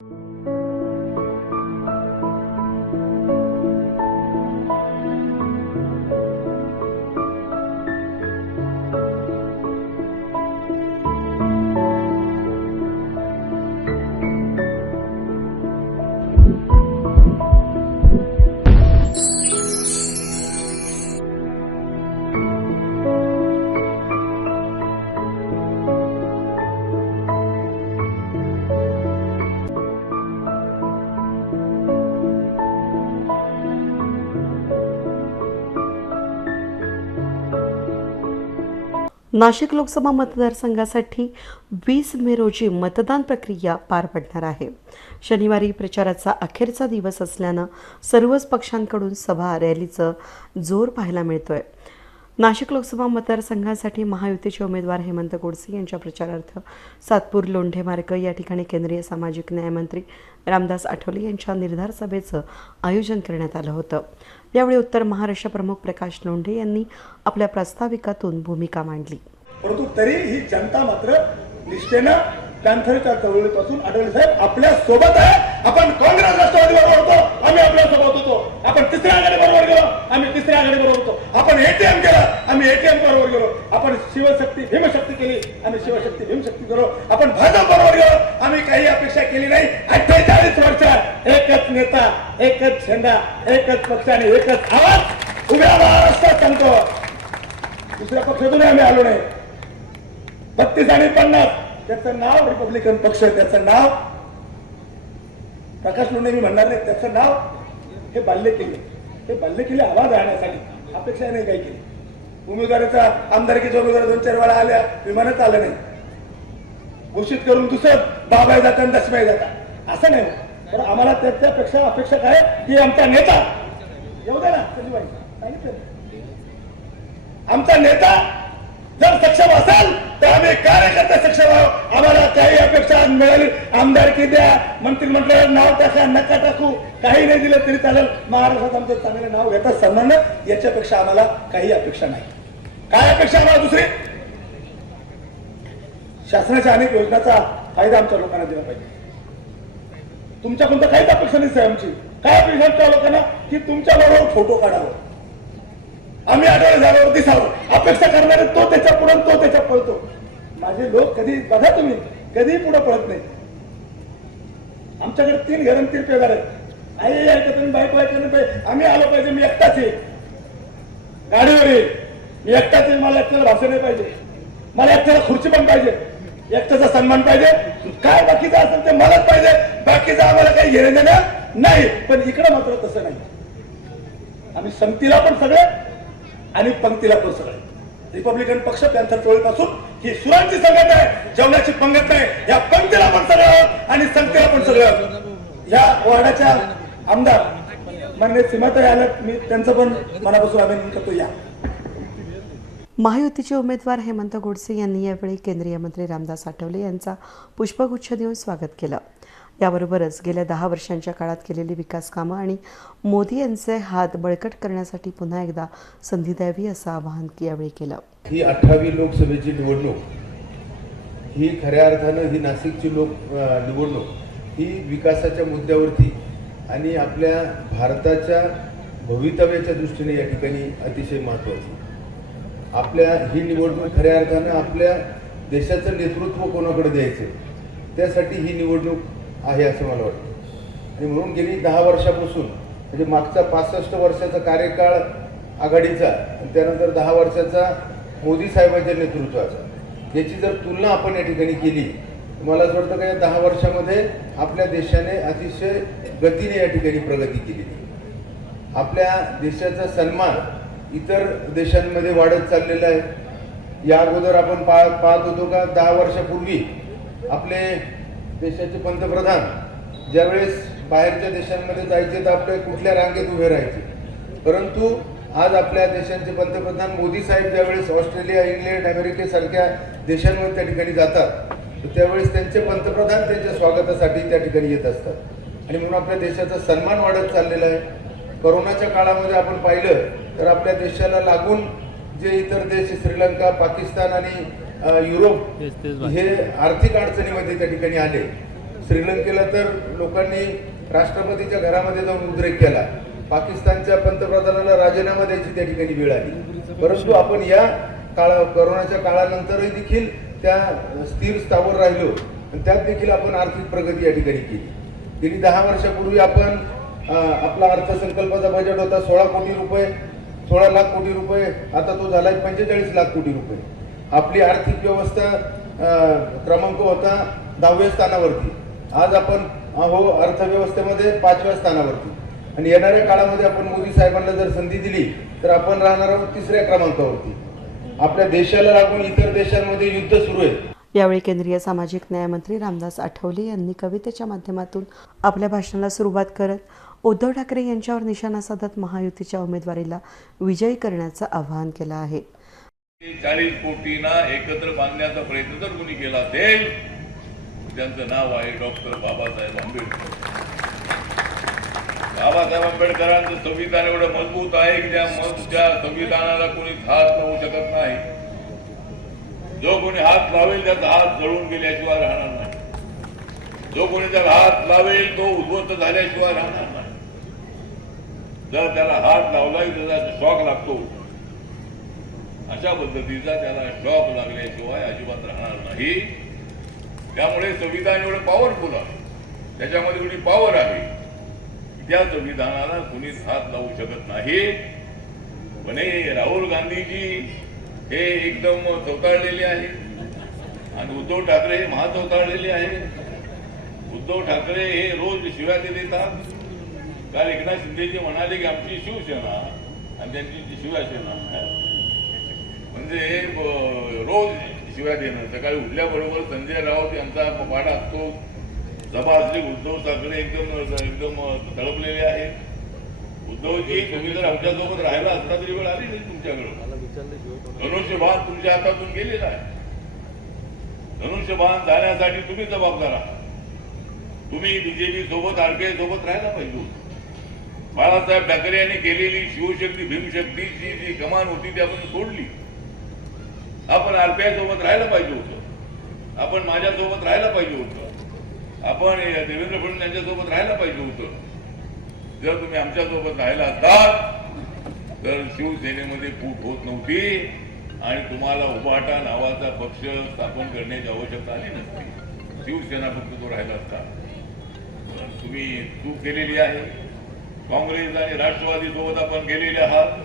you Nashik Lok Sabha मतदारसंघासाठी वीस मे रोजी मतदान प्रक्रिया पार पडणार आहे. शनिवारी प्रचाराचा अखेरचा दिवस असल्यानं सर्वच पक्षांकडून सभा रॅलीचं जोर पाहायला मिळतोय. नाशिक लोकसभा मतदारसंघासाठी महायुतीचे उमेदवार हेमंत गोडसे यांच्या प्रचारार्थ सातपूर लोंढे मार्ग या ठिकाणी केंद्रीय सामाजिक न्यायमंत्री रामदास आठवले यांच्या निर्धार सभेचं आयोजन करण्यात आलं होतं. यावेळी उत्तर महाराष्ट्र प्रमुख प्रकाश लोंढे यांनी आपल्या प्रास्ताविकातून भूमिका मांडली. परंतु तरी ही जनता मात्र निष्ठेनं पॅन्थरच्या चळवळीपासून आठवले साहेब आपल्यासोबत आहे. आपण काँग्रेस राष्ट्रवादी बरोबर होतो आम्ही आपल्यासोबत होतो. आपण तिसऱ्या आघाडी बरोबर गेलो आम्ही तिसऱ्या आघाडी बरोबर होतो. आपण एटीएम केलं आम्ही एटीएम बरोबर गेलो. आपण शिवशक्ती भीमशक्ती केली आम्ही शिवशक्ती भीमशक्ती केलो आपण भाजप बरोबर गेलो आम्ही काही अपेक्षा केली नाही. अठ्ठेचाळीस वर्षात एकच नेता एकच झेंडा एकच पक्ष आणि एकच आवाज उभ्या महाराष्ट्रात सांगतो. दुसऱ्या पक्षातून आम्ही आलो नाही. बत्तीस आणि पन्नास त्याचं नाव रिपब्लिकन पक्ष त्याचं नाव प्रकाश लोंढे मी म्हणणार नाही. त्याचं नाव हे बाल्य किल्ले हे बाल्य किल्ले आवाज राहण्यासाठी अपेक्षा नाही काही केली. उमेदवाराचा आमदारकीचा उमेदवार दोन चार वेळा आल्या विमानात आलं नाही. घोषित करून दुसरं बाबाय जाता आणि दशमाई जाता असं नाही. तर पण आम्हाला त्याच्यापेक्षा अपेक्षा काय? की आमचा नेता. येऊ दे ना संजूबाई सांगितलं. आमचा नेता जर सक्षम असेल तर आम्ही कार्यकर्ते सक्षम आहोत. आम्हाला काही अपेक्षा मिळाली. आमदारकी द्या. मंत्रिमंडळात नाव टाका नका टाकू. काही नाही दिलं तरी चालेल. महाराष्ट्रात आमचं चांगलं नाव घेतात सन्मान याच्यापेक्षा आम्हाला काही अपेक्षा नाही. काय अपेक्षा आम्हाला दुसरी? शासनाच्या अनेक योजनाचा फायदा आमच्या लोकांना दिला पाहिजे. तुमच्या कोणत्या काहीच अपेक्षा नाही आमची. काय अपेक्षा आमच्या लोकांना? की तुमच्या बरोबर फोटो काढावं. आम्ही आठवडे झाल्यावर दिसावं. अपेक्षा करणारे तो त्याच्या पुढे तो त्याच्या पळतो माझे लोक कधी बघा तुम्ही कधी पुढे पळत नाही आमच्याकडे तीन घरं तीन पेगार आहेत. आई ऐकत तुम्ही बायको ऐकत नाही पाहिजे आम्ही आलो पाहिजे मी एकटाच आहे. गाडीवर येईल मी एकटाच आहे मला एकट्याला भाषण नाही पाहिजे. मला एकट्याला खुर्ची पण पाहिजे. एकट्याचा सन्मान पाहिजे. काय बाकीचं असेल ते मलाच पाहिजे. बाकीचं आम्हाला काही घेणे देणं नाही. पण इकडं मात्र तसं नाही. आम्ही संगतीला पण सगळे आणि पंक्तीला पण रिपब्लिकन पक्ष पॅन्थर चोळीपासून ही सुरांची संगत आहे जेवणाची पंगत आहे. या पंक्तीला पण सगळं आहोत आणि संगतीला पण सगळं. आहोत. या वॉर्डाच्या आमदार मान्य सीमाताई आल्या मी त्यांचं पण मनापासून अभिनंदन करतो. या. महायुतीचे उमेदवार हेमंत गोडसे यांनी यावेळी केंद्रीय मंत्री रामदास आठवले यांचा पुष्पगुच्छ देऊन स्वागत केलं. याबरोबरच गेल्या दहा वर्षांच्या काळात केलेली विकास कामं आणि मोदी यांचे हात बळकट करण्यासाठी पुन्हा एकदा संधी द्यावी असं आवाहन यावेळी केलं. ही अठरावी लोकसभेची निवडणूक ही खऱ्या अर्थानं ही नाशिकची लोक निवडणूक ही विकासाच्या मुद्द्यावरती आणि आपल्या भारताच्या भवितव्याच्या दृष्टीने या ठिकाणी अतिशय महत्त्वाची. आपल्या ही निवडणूक खऱ्या अर्थानं आपल्या देशाचं नेतृत्व कोणाकडे द्यायचं? त्यासाठी ही निवडणूक आहे असं मला वाटतं. आणि म्हणून गेली दहा वर्षापासून म्हणजे मागचा पासष्ट वर्षाचा कार्यकाळ आघाडीचा आणि त्यानंतर दहा वर्षाचा मोदी साहेबांच्या नेतृत्वाचा. याची जर तुलना आपण या ठिकाणी केली मला असं वाटतं का या दहा वर्षामध्ये आपल्या देशाने अतिशय गतीने या ठिकाणी प्रगती केलेली आपल्या देशाचा सन्मान इतर देशांमध्ये वाढत चाललेला आहे. या अगोदर आपण पा पाहत होतो का दहा वर्षापूर्वी आपले देशाचे पंतप्रधान ज्यावेळेस बाहेरच्या देशांमध्ये जायचे तर आपले कुठल्या रांगेत उभे राहायचे? परंतु आज आपल्या देशांचे पंतप्रधान मोदी साहेब ज्यावेळेस ऑस्ट्रेलिया इंग्लंड अमेरिकेसारख्या देशांमध्ये त्या ठिकाणी जातात तर त्यावेळेस त्यांचे पंतप्रधान त्यांच्या स्वागतासाठी त्या ठिकाणी येत असतात. आणि म्हणून आपल्या देशाचा सन्मान वाढत चाललेला आहे. करोनाच्या काळामध्ये आपण पाहिलं तर आपल्या देशाला लागून जे इतर देश श्रीलंका पाकिस्तान आणि युरोप हे आर्थिक अडचणीमध्ये त्या ठिकाणी आले. श्रीलंकेला तर लोकांनी राष्ट्रपतीच्या घरामध्ये जाऊन उद्रेक केला. पाकिस्तानच्या पंतप्रधानाला राजीनामा द्यायची त्या ठिकाणी वेळ आली. परंतु आपण या काळा कोरोनाच्या काळानंतरही देखील त्या स्थिर स्थावर राहिलो. आणि त्यात देखील आपण आर्थिक प्रगती या ठिकाणी केली. गेली दहा वर्षापूर्वी आपण आपला अर्थसंकल्पाचा बजेट होता सोळा कोटी रुपये सोळा लाख कोटी रुपये. आता तो झालाय पंचेचाळीस लाख कोटी रुपये. आपली आर्थिक व्यवस्था क्रमांक होता दहाव्या स्थानावरती. आज आपण हो अर्थव्यवस्थेमध्ये पाचव्या स्थानावरती. आणि येणाऱ्या काळामध्ये आपण मोदी साहेबांना जर संधी दिली तर आपण राहणार आहोत तिसऱ्या क्रमांकावरती. आपल्या देशाला लागून इतर देशांमध्ये युद्ध सुरू आहे. यावेळी केंद्रीय सामाजिक न्यायमंत्री रामदास आठवले यांनी कवितेच्या माध्यमातून आपल्या भाषणाला सुरुवात करत उद्धव ठाकरे यांच्यावर निशाणा साधत महायुतीच्या उमेदवारीला विजयी करण्याचं आवाहन केलं आहे. चाळीस कोटींना एकत्र बांधण्याचा प्रयत्न जर कोणी केला असेल त्यांचं नाव आहे डॉक्टर बाबासाहेब आंबेडकर. बाबासाहेब आंबेडकरांचं संविधान एवढं मजबूत आहे की त्या त्या संविधानाला कोणी हात लावू शकत नाही. जो कोणी हात लावेल त्याचा हात जळून गेल्याशिवाय राहणार नाही. जो कोणी त्याला हात लावेल तो उद्ध्वस्त झाल्याशिवाय राहणार नाही. जर त्याला हात लावला की त्याचा शॉक लागतो. अशा पद्धतीचा त्याला शॉक लागल्याशिवाय अजिबात राहणार नाही. त्यामुळे संविधान एवढं पॉवरफुल आहे. त्याच्यामध्ये एवढी पॉवर आहे त्या संविधानाला कुणीच हात लावू शकत नाही. पण हे राहुल गांधीजी हे एकदम चौताळलेले आहे आणि उद्धव ठाकरे हे महाचौताळलेले आहे उद्धव ठाकरे हे रोज शिव्या ते देतात. काल एकनाथ शिंदेजी म्हणाले की आमची शिवसेना आणि त्यांची जी शिवसेना म्हणजे रोज शिव्या देणं सकाळी उठल्याबरोबर संजय राऊत यांचा पाडा असतो. सभा असली उद्धव ठाकरे एकदम एकदम तळपलेले आहेत. उद्धवजी तुम्ही जर आमच्यासोबत राहिला असता तरी वेळ आली नाही तुमच्याकडे. धनुष्यबाण तुमच्या हातातून गेलेला आहे. धनुष्यबाण जाण्यासाठी तुम्ही जबाबदार आहात. तुम्ही बीजेपी सोबत आरपीआय सोबत राहायला पाहिजे. बाळासाहेब ठाकरे यांनी केलेली शिवशक्ती भीमशक्तीची जी कमान होती ती आपण सोडली. आपण आरपीआय सोबत राहायला पाहिजे होतं. आपण माझ्या सोबत राहायला पाहिजे होतं. आपण देवेंद्र फडणवीस यांच्या सोबत राहायला पाहिजे होतं. जर तुम्ही आमच्यासोबत राहिला असतात तर शिवसेनेमध्ये फूट होत नव्हती आणि तुम्हाला उभाटा नावाचा पक्ष स्थापन करण्याची आवश्यकता आली नसती. शिवसेना फक्त तो राहिला असता. तुम्ही चूक केलेली आहे. काँग्रेस आणि राष्ट्रवादी सोबत आपण गेलेले आहात.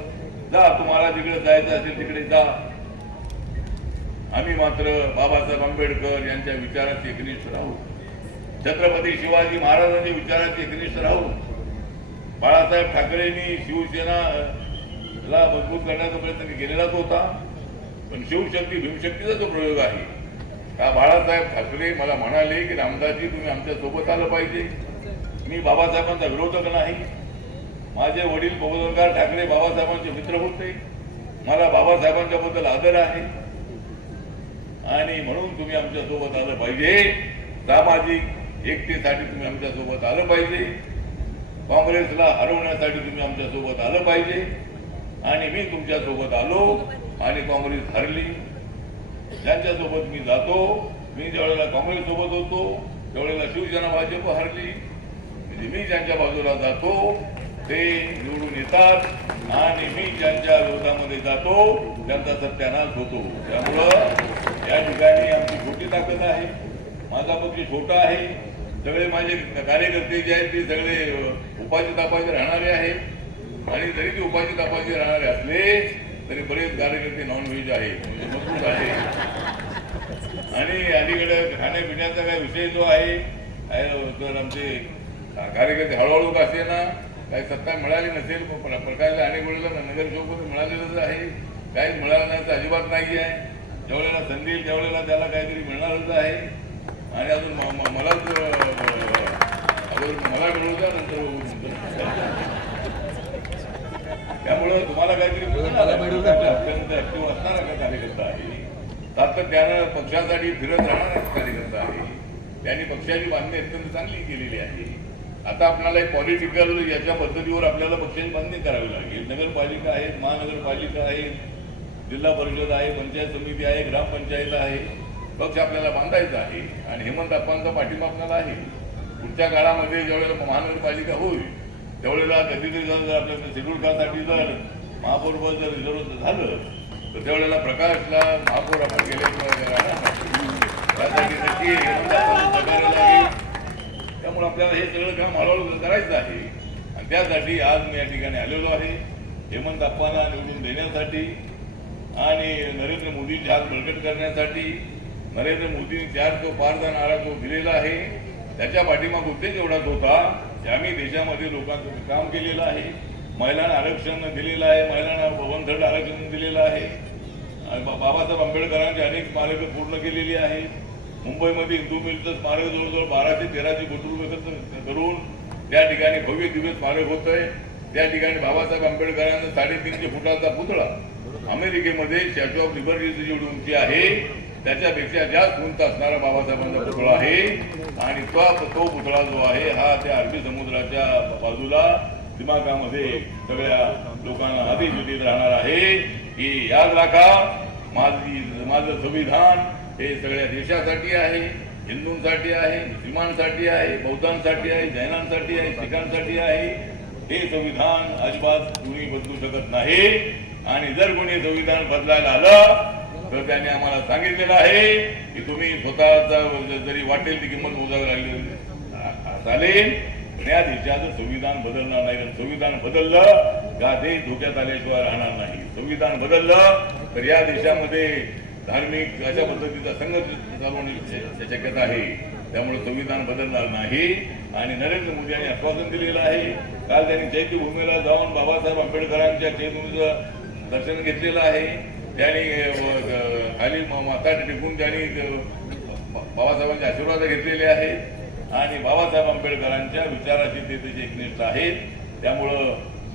जा तुम्हाला जिकडे जायचं असेल तिकडे जा. आम्ही मात्र बाबासाहेब आंबेडकर यांच्या विचाराचे एकनिष्ठ राहू. छत्रपती शिवाजी महाराजांच्या विचाराचे एकनिष्ठ राहू. बाळासाहेब ठाकरेंनी शिवसेना ला मजबूत करण्याचा प्रयत्न केलेलाच होता. पण शिवशक्ती भीमशक्तीचा जो प्रयोग आहे का बाळासाहेब ठाकरे मला म्हणाले की रामदासजी तुम्ही आमच्यासोबत आलं पाहिजे. मी बाबासाहेबांचा विरोधक नाही. माझे वडील प्रबोधनकार ठाकरे बाबासाहेबांचे मित्र होते. मला बाबासाहेबांच्या बद्दल आदर आहे. आणि म्हणून तुम्ही आमच्यासोबत आलं पाहिजे. सामाजिक एकतेसाठी तुम्ही आमच्यासोबत आलं पाहिजे. काँग्रेसला हरवण्यासाठी तुम्ही आमच्यासोबत आलं पाहिजे. आणि मी तुमच्यासोबत आलो आणि काँग्रेस हरली. ज्यांच्या सोबत मी जातो मी ज्यावेळेला काँग्रेस सोबत होतो त्यावेळेला शिवसेना भाजप हरली. म्हणजे मी ज्यांच्या बाजूला जातो ते निवडून येतात. आणि मी ज्यांच्या विरोधामध्ये जातो त्यांचा सत्यानाश होतो. त्यामुळं या ठिकाणी आमची छोटी ताकद आहे. माझा पक्ष छोटा आहे. सगळे माझे कार्यकर्ते जे आहेत ते सगळे अ, तापाचे राहणारे आहेत. आणि जरी ते उपाशी तापाचे राहणारे असले तरी बरेच कार्यकर्ते नॉनव्हेज आहे. म्हणजे मजबूत आहे. आणि अलीकडे खाण्यापिण्याचा काय विषय जो आहे तर आमचे कार्यकर्ते हळूहळू का असे ना काही सत्ता मिळाली नसेल पण प्र- प्रकाश अनेक वेळेला नगरसेवक मिळालेलंच आहे. काहीच मिळालं नाही तर अजिबात नाही आहे ज्यावेळेला संधी येईल त्यावेळेला त्याला काहीतरी मिळणारच आहे. आणि अजून म- म- मलाच अं, अगोदर मला मिळू द्या नंतर त्यामुळं तुम्हाला काहीतरी. अत्यंत ऍक्टिव्ह असणारा का कार्यकर्ता आहे? सातत्यानं पक्षासाठी फिरत राहणारा कार्यकर्ता आहे? त्यांनी पक्षाची बांधणी अत्यंत चांगली केलेली आहे. आता आपल्याला एक पॉलिटिकल याच्या पद्धतीवर आपल्याला पक्षाची बांधणी करावी लागेल. नगरपालिका आहे महानगरपालिका आहे जिल्हा परिषद आहे पंचायत समिती आहे ग्रामपंचायत आहे. पक्ष आपल्याला बांधायचा आहे आणि हेमंत अप्पांचा पाठिंबा आपल्याला आहे. पुढच्या काळामध्ये ज्यावेळेला महानगरपालिका होईल त्यावेळेला कधीतरी जर आपल्या शेड्यूल कास्टसाठी जर महापौरपद जर रिझर्व झालं तर त्यावेळेला प्रकाशला महापौर आपण गेले त्यासाठी त्यामुळे आपल्याला हे सगळं काम हळूहळू करायचं आहे. आणि त्यासाठी आज मी या ठिकाणी आलेलो आहे. हेमंत अप्पांना निवडून देण्यासाठी आणि नरेंद्र मोदींची हात बळकट करण्यासाठी नरेंद्र मोदींनी चार जो पारचा जो दिलेला आहे त्याच्या पाठीमाग उद्देश एवढाच होता की आम्ही देशामध्ये लोकांचं काम केलेलं आहे महिलांना आरक्षण दिलेलं आहे महिलांना वन आरक्षण दिलेलं आहे. बाबासाहेब आंबेडकरांची अनेक स्मारकं पूर्ण केलेली आहेत. मुंबईमध्ये हिंदू मिलचं स्मारक जवळजवळ बाराशे तेराशे कोटी रुपये खर्च करून त्या ठिकाणी भव्य दिव्य स्मारक होत आहे त्या ठिकाणी बाबासाहेब आंबेडकरांचा साडेतीनशे फुटाचा पुतळा अमेरिकेमध्ये स्टॅच्यू ऑफ लिबर्टीची जेवढी उंची आहे त्याच्यापेक्षा जास्त उंच असणारा बाबासाहेबांचा पुतळा आहे. आणि तो तो पुतळा जो आहे हा त्या अरबी समुद्राच्या बाजूला दिमागामध्ये सगळ्या लोकांना अधिसूचित राहणार आहे. की याद राखा माझी माझं संविधान हे सगळ्या देशासाठी आहे हिंदूंसाठी आहे मुस्लिमांसाठी आहे बौद्धांसाठी आहे जैनांसाठी आहे शिखांसाठी आहे. हे संविधान अजिबात कुणी बदलू शकत नाही. आणि जर कोणी संविधान बदलायला आलं तर त्याने आम्हाला सांगितलेलं आहे की तुम्ही स्वतःचा जरी वाटेल ती किंमत मोजावी लागली चालेल. न्यायाधीशाचं या संविधान बदलणार नाही. कारण संविधान बदललं का देश धोक्यात आल्याशिवाय राहणार नाही. संविधान बदललं तर या देशामध्ये धार्मिक अशा पद्धतीचा संघर्ष चालू शक्यता आहे. त्यामुळे संविधान बदलणार नाही. आणि नरेंद्र मोदी यांनी आश्वासन दिलेलं आहे. काल त्यांनी चैत्यभूमीला जाऊन बाबासाहेब आंबेडकरांच्या चैत्यभूमीचं दर्शन घेतलेलं आहे. त्यांनी खाली म- टिकून त्यांनी बाबासाहेबांचे आशीर्वाद घेतलेले आहेत आणि बाबासाहेब आंबेडकरांच्या विचाराशी ते त्याचे एकनिष्ठ आहेत. त्यामुळं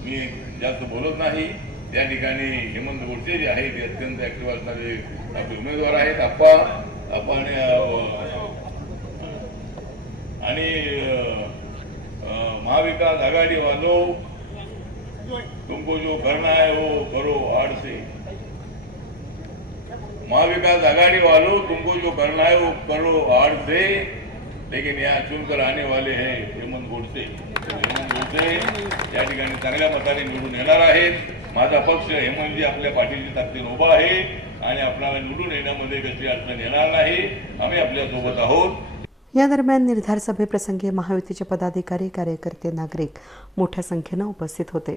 मी जास्त बोलत नाही. त्या ठिकाणी हेमंत गोडसे जे आहेत ते अत्यंत ऍक्टिव्ह असणारे आपले उमेदवार आहेत. आप्पा आपण आणि महाविकास आघाडी वालो तुमको जो करना है वो करो आड़ से। महाविकास आघाड़ी वालों तुमको जो करना है वो करो आड़ से। लेकिन यहाँ चुनकर आने वाले हैं हेमंत गोडसे। हेमंत गोडसे या ठिकाणी चांगल्या मताने निवडून येणार आहेत. माझा पक्ष हेमंतजी आपल्या पाठीची ताकदीन उभा आहे आणि आपल्याला निवडून येण्यामध्ये कसली अडचण येणार नाही आम्ही आपल्यासोबत आहोत. या दरम्यान निर्धार सभेप्रसंगी महायुतीचे पदाधिकारी कार्यकर्ते नागरिक मोठ्या संख्येनं उपस्थित होते.